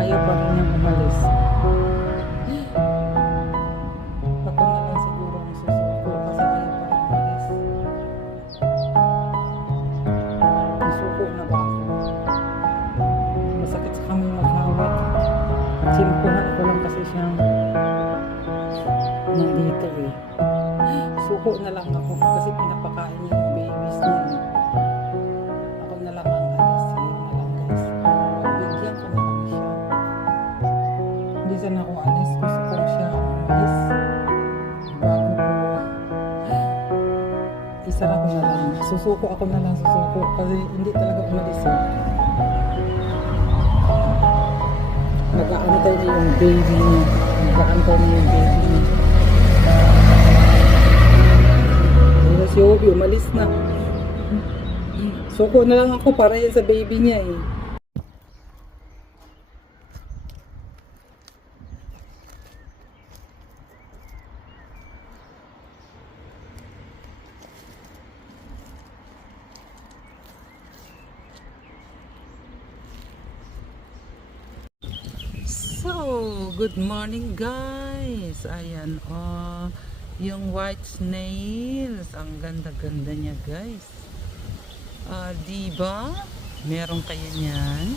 Ayaw pa rin niyang umalis. Ako na lang siguro ang susuko kasi ayaw pa rin umalis. Susuko na ba ako? Masakit sa kami maghawak. Simpuhan ko lang kasi siyang nandito eh. Suko na lang ako kasi pinapakain niya yung babies niya eh. Ako na lang ang alis. Yun na lang guys. Pagbigyan ko na lang siya. Hindi sana ako alis. Gusto ko siya umalis. Bago ko isara ko na lang. Susuko ako na lang. Susuko. Kasi hindi talaga umalis eh. Nag-aantay na yung baby niya. Nag-aantay na yung baby niya. Pero si Obi umalis na. Suko na lang ako para yan sa baby niya eh. So, good morning guys. Ayan, oh, yung white snails. Ang ganda-ganda niya guys. Diba? Meron kayo niyan.